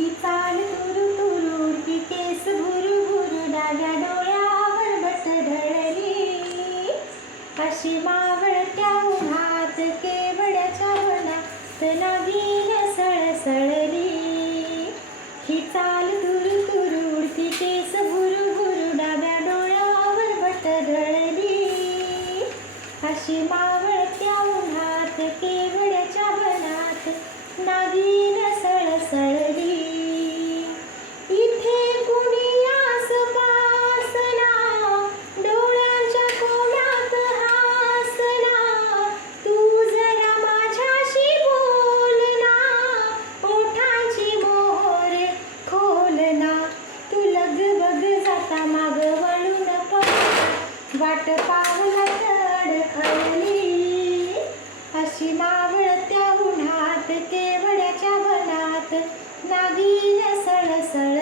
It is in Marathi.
ही चाल तुरु तुरु ही केस भुरु भुरु डाव्या डोळ्यावर बट ढळली अशी मावळत्या उन्हात केवड्याच्या वनात नागिन सळसळली ही चाल तुरु तुरु ही केस भुरु भुरु डाव्या डोळ्यावर बट ढळली अशी मावळत्या उन्हात केवड्याच्या वनात नागिन सळसळली इथे कुणी आसपासना डोळ्यांच्या कोण्यात हासना तू जरा माझ्याशी बोलना ओठांची मोहर खोलना तू लगबग जाता माग वळून पळता वाट पावलात अडखळली अशी मावळत्या उन्हात केवड्याच्या वनात नागिन सळसळ